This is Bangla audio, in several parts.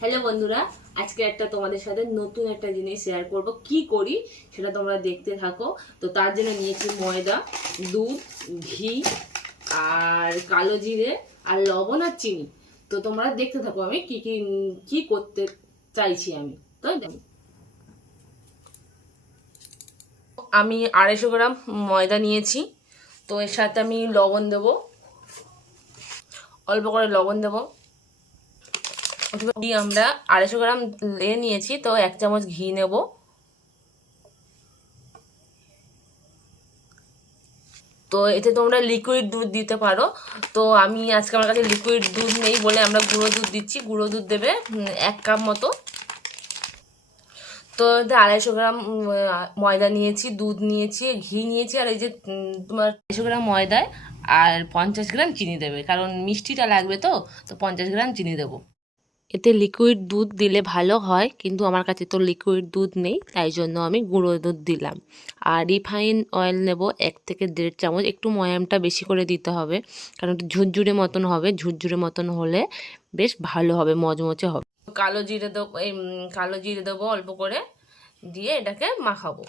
হ্যালো বন্ধুরা, আজকে তোমাদের সাথে নতুন একটা জিনিস শেয়ার করব। কি করি সেটা তোমরা দেখতে থাকো। তো তার জন্য নিয়েছি ময়দা, দুধ, ঘি আর কালো জিরে আর লবণ আর চিনি। তো তোমরা দেখতে থাকো আমি কি কি কি করতে চাইছি আমি। তো আমি 250 গ্রাম ময়দা নিয়েছি। তো এর সাথে আমি লবণ দেবো, অল্প করে লবণ দেবো। আমরা 250 গ্রাম নিয়েছি, তো 1 চামচ ঘি নেব। তো এতে তোমরা লিকুইড দুধ দিতে পারো। তো আমি আজকে আমার কাছে লিকুইড দুধ নেই বলে আমরা গুঁড়ো দুধ দিচ্ছি। গুঁড়ো দুধ দেবে 1 কাপ মতো। তো এতে 250 গ্রাম ময়দা নিয়েছি, দুধ নিয়েছি, ঘি নিয়েছি, আর এই যে তোমার 250 গ্রাম ময়দায় আর 50 গ্রাম চিনি দেবে, কারণ মিষ্টিটা লাগবে। তো তো 50 গ্রাম চিনি দেবো। এতে লিকুইড দুধ দিলে ভালো হয়, কিন্তু আমার কাছে তো লিকুইড দুধ নেই, তাই জন্য আমি গুঁড়ো দুধ দিলাম। আর রিফাইন অয়েল নেব 1 থেকে 1.5 চামচ। একটু ময়ামটা বেশি করে দিতে হবে, কারণ একটু ঝুরঝুরে মতন হবে। ঝুরঝুরে মতন হলে বেশ ভালো হবে, মচমচে হবে। কালো জিরে দেবো, কালো জিরে দেবো অল্প করে, দিয়ে এটাকে মাখাবো।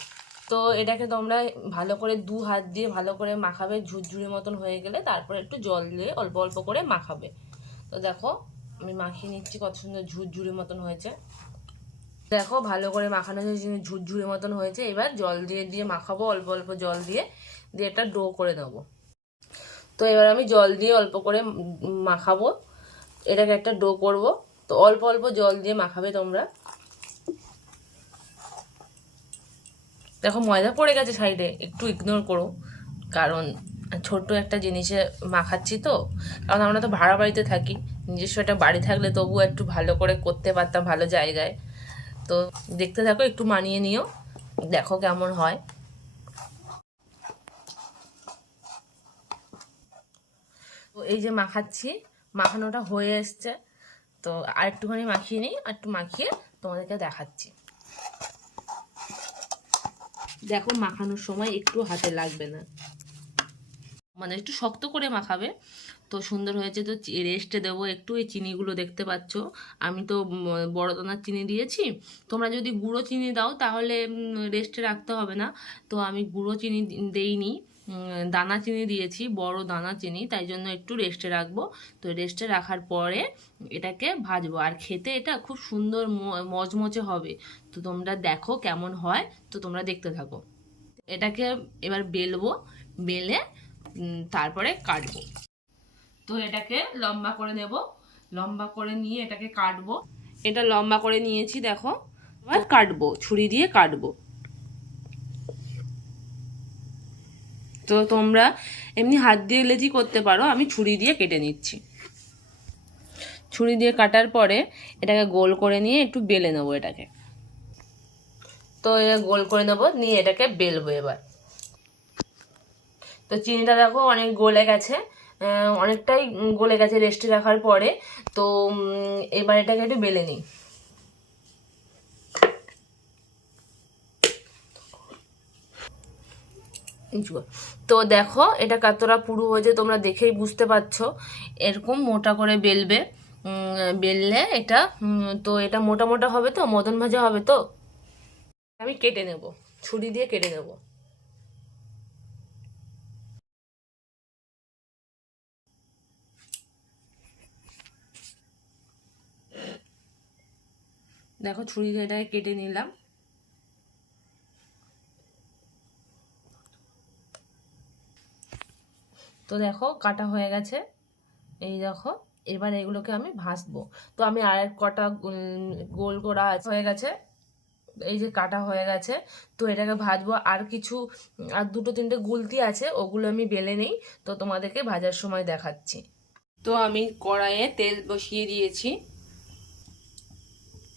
তো এটাকে তোমরা ভালো করে 2 হাত দিয়ে ভালো করে মাখাবে। ঝুরঝুরে মতন হয়ে গেলে তারপরে একটু জল দিয়ে অল্প অল্প করে মাখাবে। তো দেখো আমি মাখিয়ে নিচ্ছি, কত সুন্দর ঝুরঝুরে মতন হয়েছে। দেখো ভালো করে মাখানো ঝুরঝুরে মতন হয়েছে। এবার জল দিয়ে দিয়ে মাখাবো, অল্প অল্প জল দিয়ে দিয়ে একটা ডো করে দেবো। তো এবার আমি জল দিয়ে অল্প করে মাখাবো, এটাকে একটা ডো করব। তো অল্প অল্প জল দিয়ে মাখাবে তোমরা। দেখো ময়দা পড়ে গেছে সাইডে, একটু ইগনোর করো, কারণ ছোট্ট একটা জিনিসে মাখাচ্ছি। তো কারণ আমরা তো ভাড়া বাড়িতে থাকি, নিজস্ব একটা বাড়ি থাকলে তবু একটু ভালো করে করতে পারতাম ভালো জায়গায়। তো দেখতে থাকো, একটু মানিয়ে নিও, দেখো কেমন হয়। তো এই যে মাখাচ্ছি, মাখানোটা হয়ে এসছে। তো আর একটুখানি মাখিয়ে নিই, আর একটু মাখিয়ে তোমাদেরকে দেখাচ্ছি। দেখো মাখানোর সময় একটু হাতে লাগবে না, মানে একটু শক্ত করে মাখাবে। তো সুন্দর হয়েছে। তো রেস্টে দেবো একটু। এই চিনিগুলো দেখতে পাচ্ছ, আমি তো বড় দানার চিনি দিয়েছি। তোমরা যদি গুঁড়ো চিনি দাও তাহলে রেস্টে রাখতে হবে না। তো আমি গুঁড়ো চিনি দেইনি, দানা চিনি দিয়েছি, বড় দানা চিনি, তাই জন্য একটু রেস্টে রাখবো। তো রেস্টে রাখার পরে এটাকে ভাজবো, আর খেতে এটা খুব সুন্দর মচমচে হবে। তো তোমরা দেখো কেমন হয়, তো তোমরা দেখতে থাকো। এটাকে এবার বেলবো, বেলে তারপরে কাটবো। তো এটাকে লম্বা করে নেব, লম্বা করে নিয়ে এটাকে কাটবো। এটা লম্বা করে নিয়েছি, দেখো এবার কাটবো, ছুরি দিয়ে কাটবো। তো তোমরা এমনি হাত দিয়ে লেচি করতে পারো, আমি ছুরি দিয়ে কেটে নিচ্ছি। ছুরি দিয়ে কাটার পরে এটাকে গোল করে নিয়ে একটু বেলে নেবো এটাকে। তো এটা গোল করে নেবো, নিয়ে এটাকে বেলবো এবার। তো চিনিটা দেখো অনেক গলে গেছে, অনেকটাই গলে গেছে রেস্টে রাখার পরে। তো এবার এটাকে একটু বেলে নিই। তো দেখো এটা কতটা পুরু হয়েছে, তোমরা দেখেই বুঝতে পারছো। এরকম মোটা করে বেলবে, বেললে এটা তো এটা মোটা মোটা হবে, তো মদন ভাজা হবে। তো আমি কেটে নেব, ছুরি দিয়ে কেটে নেব। দেখো ছুরি দিয়ে এটাকে কেটে নিলাম। তো দেখো কাটা হয়ে গেছে, এই দেখো। এবার এগুলোকে আমি ভাজবো। তো আমি আর কটা গোল করা হয়ে গেছে, এই যে কাটা হয়ে গেছে। তো এটাকে ভাজবো। আর কিছু আর দুটো তিনটে গুলতি আছে, ওগুলো আমি বেলে নেই, তো তোমাদেরকে ভাজার সময় দেখাচ্ছি। তো আমি কড়াইয়ে তেল বসিয়ে দিয়েছি,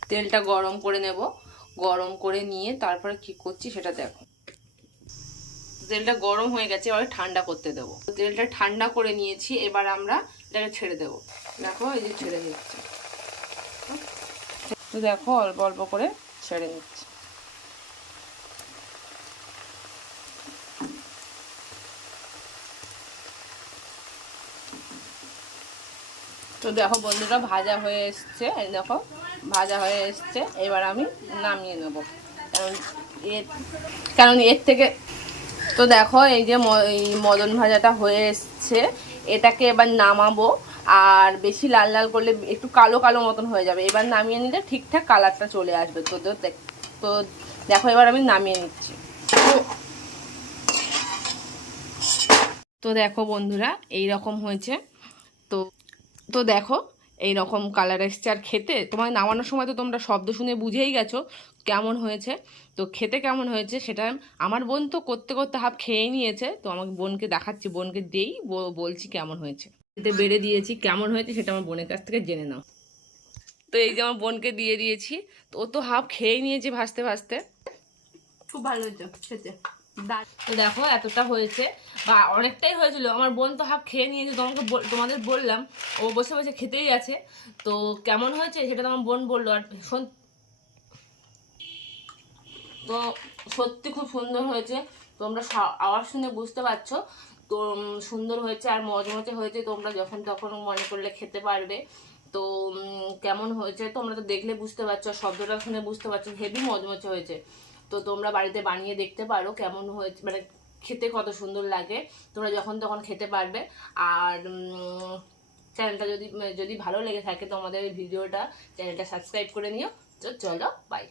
তেলটা গরম করে নেব। গরম করে নিয়ে তারপরে কি করছি সেটা দেখো। তেলটা গরম হয়ে গেছে, এবার ঠান্ডা করতে দেবো। তেলটা ঠান্ডা করে নিয়েছি, এবার আমরা এটাকে ছেড়ে দেবো। দেখো এই যে ছেড়ে দিচ্ছি। তো দেখো অল্প অল্প করে ছেড়ে নিচ্ছি। তো দেখো বন্ধুরা ভাজা হয়ে এসছে, এই দেখো ভাজা হয়ে এসছে। এবার আমি নামিয়ে নেব, কারণ এর থেকে তো দেখো এই যে এই মদন ভাজাটা হয়ে এসছে, এটাকে এবার নামাবো। আর বেশি লাল লাল করলে একটু কালো কালো মতন হয়ে যাবে, এবার নামিয়ে নিলে ঠিকঠাক কালারটা চলে আসবে। তো তো দেখো এবার আমি নামিয়ে নিচ্ছি। তো দেখো বন্ধুরা এই রকম হয়েছে। তো তো দেখো এই রকম কালার এসছে। আর খেতে তোমার নামানোর সময় তো তোমরা শব্দ শুনে বুঝেই গেছো কেমন হয়েছে। তো খেতে কেমন হয়েছে সেটা আমার বোন তো করতে করতে হাফ খেয়ে নিয়েছে, তো আমাকে বোনকে দেখাচ্ছি, বোনকে দিয়েই বলছি কেমন হয়েছে। এতে বেড়ে দিয়েছি, কেমন হয়েছে সেটা আমার বোনের কাছ থেকে জেনে নাও। তো এই যে আমার বোনকে দিয়ে দিয়েছি, তো ও তো হাফ খেয়ে নিয়েছে ভাজতে ভাজতে। খুব ভালো হয়েছে খেতে। তো দেখো এতটা হয়েছে বা অনেকটাই হয়েছিল, আমার বোন তো হাফ খেয়ে নিয়েছে, তোমাদের বললাম ও বসে বসে খেতেই আছে। তো কেমন হয়েছে সেটা তো আমার বোন বললো। আর তো সত্যি খুব সুন্দর হয়েছে, তোমরা আওয়াজ শুনে বুঝতে পারছো। তো সুন্দর হয়েছে আর মজমজে হয়েছে, তোমরা যখন তখন মনে করলে খেতে পারবে। তো কেমন হয়েছে তোমরা তো দেখলে বুঝতে পারছো, শব্দটা শুনে বুঝতে পারছো হেভি মজমজে হয়েছে। তো তোমরা বাড়িতে বানিয়ে দেখতে পারো কেমন হয়েছে, মানে খেতে কত সুন্দর লাগে, তোমরা যখন তখন খেতে পারবে। আর চ্যানেলটা যদি যদি ভালো লেগে থাকে তোমাদের এই ভিডিওটা, চ্যানেলটা সাবস্ক্রাইব করে নিও। তো চলো বাই।